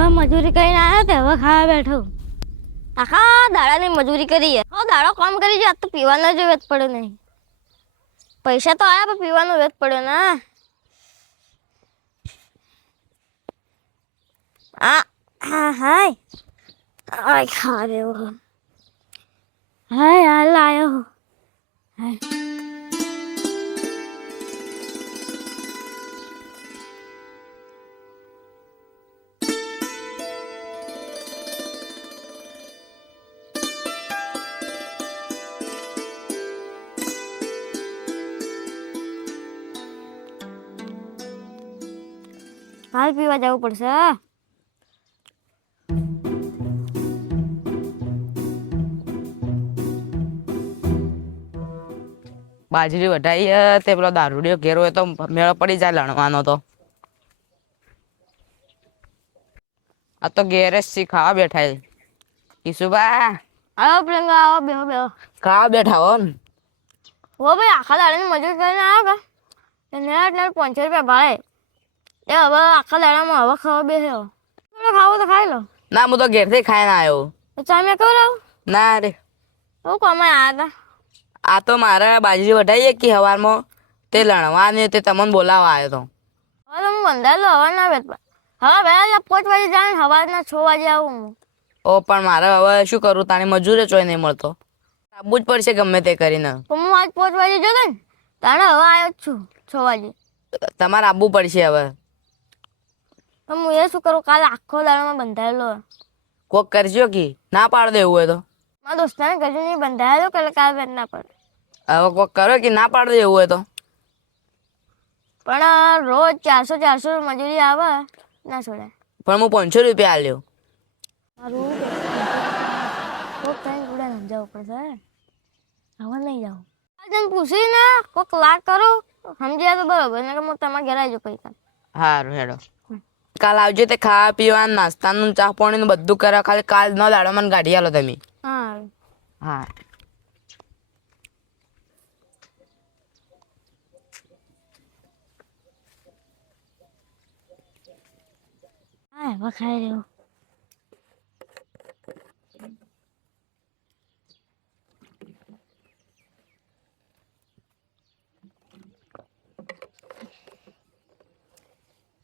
હવે મજૂરી કરીને આવ્યો તે હવે ખાવા બેઠો. આખા દાડાની મજૂરી કરી હો દાડો કામ કરી આજ તો પીવાનો જ વેત પડ્યો નહીં. પૈસા તો આયા પણ પીવાનો વેત પડ્યો ના. હા હાય આય ખા રહ્યો હાય હાલ આવ્યો હાય. હાલ પીવા જવું પડશે. બાજરી વઢાઈ તે પેલો દારૂડિયો ઘેર હોય તો મેળો પડી જાય લણવાનો તો. આ તો ઘેર જ સી ખાવા બેઠા છે. ઈસુબા આવો પ્રિયંકા આવો બેહો બેહો ખાવા બેઠા હો ને. હો ભાઈ આખા દાડાની મજૂરી કરીને આવ્યો કે એને એટલે 500 રૂપિયા ભાડે એ હવે આખા દાડામાં હવે ખાવા બેસ્યો. ખાવું તો ખાઈ લો. ના હું તો ઘેરથી ખાઈને આવ્યો. તો ચા મેં કહું ના રે હું કમાઈ આવ્યા હતા. આ તો મારા બાજરી વઢાઈએ કે સવારમાં તે લણવાની તે તમને બોલાવવા આવ્યો તો. હવે તો હું બંધાયેલો હવે ના વેત હવે વહેલા 5 વાગે જાય ને સવારના 6 વાગે આવું હું. ઓ પણ મારે હવે શું કરું તાણી મજૂરે ચોય નહીં મળતો. આવવું જ પડશે ગમે તે કરીને. તો હું આજ 5 વાગે જતો ને તાણે હવે આવ્યો જ છું 6 વાગે. તમારે આવવું પડશે હવે. તો હું એ શું કરું કાલે આખો દાડામાં બંધાયેલો. કોક કરજો કે ના પાડ દેવું હોય તો. મારા દોસ્તાને કશું નહીં બંધાયેલો કે કાલે વેત ના પડે. હવે કોક કરો કે ના પાડ દેવું હોય તો. પણ રોજ 400 મજૂરી આવે ના છોડાય. પણ હું 500 રૂપિયા આલ્યો. મારું કોક કઈ જોડે સમજાવવું પડશે. હવે નહીં જાઉં તને પૂછીને કોક લાગ કરો સમજ્યા તો બરોબર ને કે હું તમારા ઘરે આવજો પૈસા. સારું હેડો કાલ આવજો તે ખાવા પીવાનું નાસ્તાનું ચા પાણીનું બધું કરે ખાલી કાલ ન દાડો મને ગાડી આલો તમે. હા હા હા વખાઈ રહ્યો.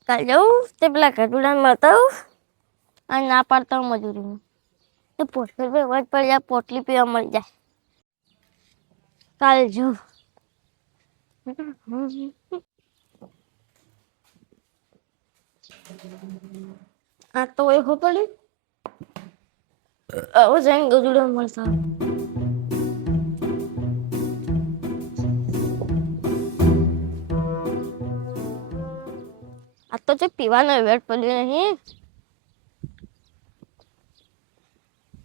કાલ જાઉં તે પેલા ઘટુડાને બતાવું અને ના પાડતા હું મજૂરીનું તો 500 રૂપિયા વધ પડી જાય પોટલી પીવા મળી જાય. કાલ જાઉં આ તો એ પડી હવે જઈને ગજુડા મળતા. આ તો જે પીવાનો વેટ પડ્યો નહીં.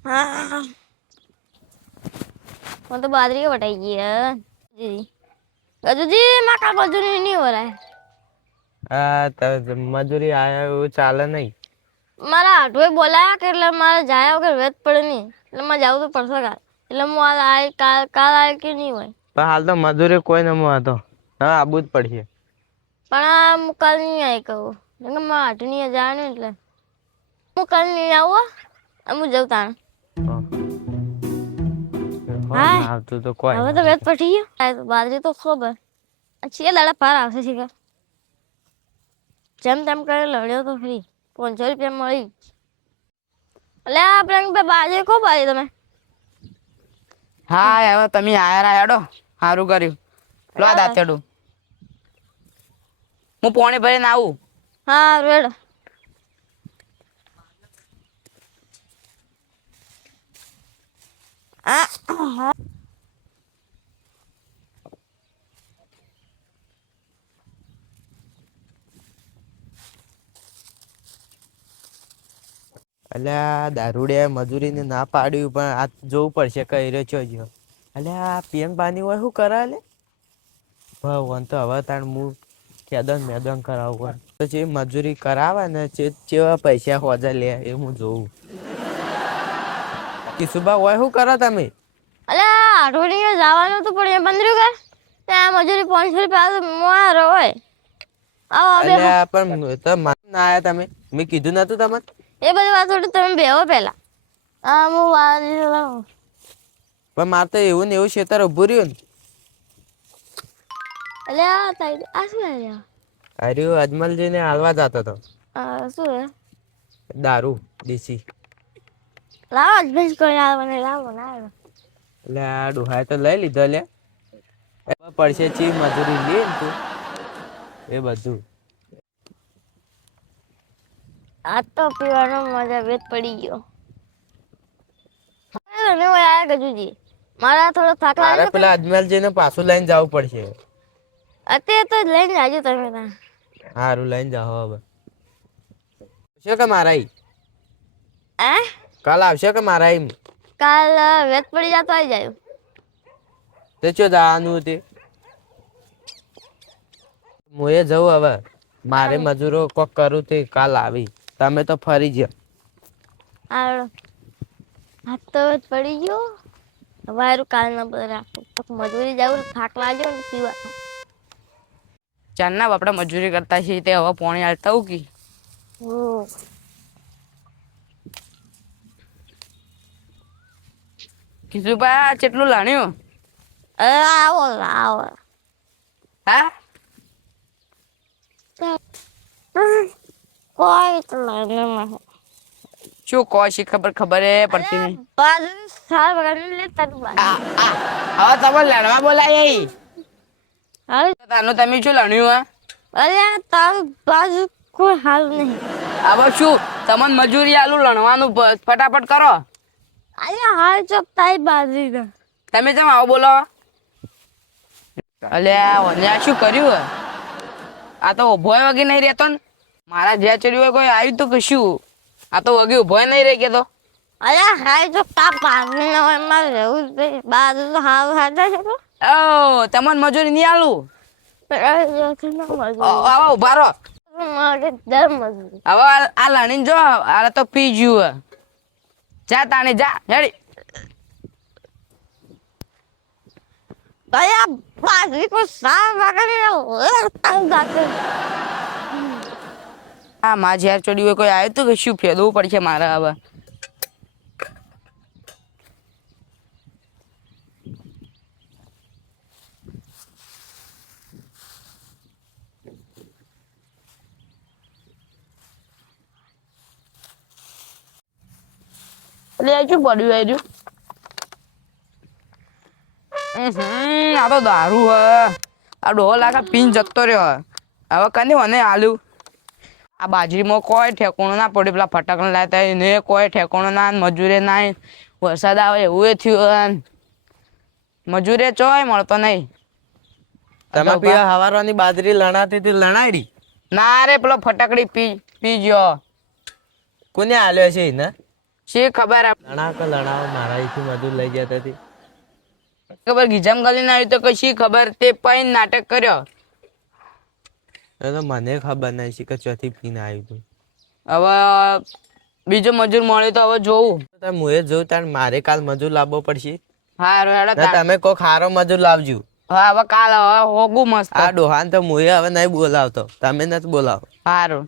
હા હું તો બાજરી વટાઈ ગઈ ગજુજી માકા મજૂરી નહીં વરાય. મજૂરી આયા એવું ચાલે નહીં. મારા આઠવે બોલાયા કે એટલે મારે જાય વગર વેત પડે નહીં એટલે મારે જવું તો પડશે કાલ. એટલે હું કાલ આવે કે નહીં હોય પણ હાલ તો મજૂરી કોઈ ન હતો. હા આવવું જ પડશે. પણ આ હું કાલ નહીં આવી કહું કેમ કે મારા આઠની જવાનું એટલે હું કાલ નહીં આવું. હું જઉં તાણ. આવતું તો કોઈ હવે તો વેત પટી ગયો બાજરી તો ખબર છે દાડા પાર આવશે શીખર. જેમ તેમ કરે લડ્યો તો ફ્રી 500 રૂપિયા મળી. એટલે આપણે બાજરી ખૂબ આવી તમે. હા હવે તમે આયા હેડો સારું કર્યું. લો દાંતેડું હું પોણી ભરીને આવું. હા રેડ અલ્યા દારૂડિયા મજૂરીને ના પાડ્યું પણ આ જોવું પડશે કઈ રહ્યો છો જો. અલ્યા આ પીએમ પાણી હોય શું કરે લે ભગવાન તો હવે તાણ હું મેદાન કરાવું તો જે મજૂરી કરાવે ને જેવા પૈસા હોજા લે એ હું જોઉં. કિશુબા હોય શું કરો તમે? અલે અઠવાડિયે જવાનું તો પણ 15 કર ત્યાં મજૂરી 500 રૂપિયા મોયા હોય. આવો બે અલ્યા પણ તો ના આયા તમે મેં કીધું નતું તમને એ બધી વાત થોડી તમે બેહો પહેલા. હું વાળી લાવું. પણ મારે તો એવું ને એવું ખેતર ઊભું રહ્યું ને. એટલે આ તાઈ આ શું આવ્યા? અરે અજમલજીને હાલવા જતો હતો શું હે? દારૂ દેશી. લાવો અજમેશ કોઈ આવવાને લાવો ના આવે. એટલે આ ડોહાએ તો લઈ લીધો લે. એમાં પડશે ચી મજૂરી લે ને તું એ બધું. આ તો પીવાનો મજા વેત પડી ગયો. તમે આયા ગજુજી મારા થોડો થાક મારે લાગે પેલા અજમલજીને પાછું લઈને જવું પડશે. અત્યારે તો લઈને જાજો તમે ત્યાં. સારું લઈને જાઓ હવે. આવશે કે મારા ઈ? કાલ આવશે કે મારા ઈ? કાલ વેત પડી જતો આવી જાય. તે ચો જવાનું તે હું એ જવું હવે. મારે મજૂરો કોક કરું તે કાલ આવી. તમે તો ફરી ગયા. આવડો હાથ તો વેત પડી ગયો. હવે હારું કાલ ના બધા રાખો મજૂરી જાવ થાક લાગ્યો ને પીવાનો. ચારના બાપડા મજૂરી કરતા છીએ તે હવે પોણી હાલતા હું કી. કીધું બા કેટલું લાણ્યું? આવો આવો હા કોઈ તો લઈને નહીં. શું કહો શી ખબર એ પડતી નહીં. બાજુ સાર વગર લેતા તું બાજુ. હવે તમે લડવા બોલાય ઈ. હાલ તાનું તમે શું લણ્યું હા? અરે તારું બાજુ કોઈ હાલ નહીં. હવે શું તમને મજૂરી આલું લણવાનું ફટાફટ કરો. અરે હાલ ચોક તારી બાજુ તમે કેમ આવો બોલો? અલ્યા આ શું કર્યું હે? આ તો ઉભોય વગી નહીં રહેતો ને. મારા જ્યાં ચડ્યું હોય કોઈ આવ્યું તો કશું. આ તો વગી ઉભોય નહીં રહી ગયો. અરે હાલ ચોક તા બાજુ ના હોય મારે રહેવું જ નહીં. બાજુ તો હાલ હાજર છે તો ઓ તમને મજૂરી નહીં આલું. હવે ઉભા રહો. મારે દર મજૂરી. હવે આ લણીને જો આ તો પી ગયું હે. જા તાણી જા હેડી. અરે બાજુ કોઈ સાર વગર હા માં જ્યાં ચડ્યું હોય કોઈ આવ્યું તો કે શું ફેરવું પડશે મારે હવે. એટલે આ શું પડ્યું આવ્યું? આ તો દારૂ હે. આ ડોહો લાગે પીન જતો રહ્યો. હવે કને મને આલ્યું. આ બાજરીમાં કોઈ ઠેકોણું ના પડ્યું. પેલા ફટાકડા લાવતા એને કોઈ ઠેકોણું ના. મજૂરે ના. વરસાદ આવે એવું એ થયું. મજૂરે ચોય મળતો નહીં. તમે પીવા હવારવાની બાજરી લણાતી હતી લણાડી? ના રે પેલો ફટાકડી પી ગયો. કોને આલ્યો છે ને? શી ખબર લણાવ કે લણાવ મારા અહીંથી મજૂર લઈ જતા હતી. ખબર ગીજામ ગલીને આવ્યું તો કશી ખબર તે પૈન નાટક કર્યો. એ તો મને ખબર નહીં છે કે ચોથી પીને આવ્યું હતું. હવે બીજો મજૂર મળે તો હવે જોવું. હું એ જોઉં તાર મારે કાલ મજૂર લાવવો પડશે. હારું હેડો તો તમે કોઈ ખારો મજૂર લાવજો. હવે કાલ હવે હોગું મસ્ત. આ ડોહાન તો હું હવે નહીં બોલાવતો. તમે નથી બોલાવો. હારું.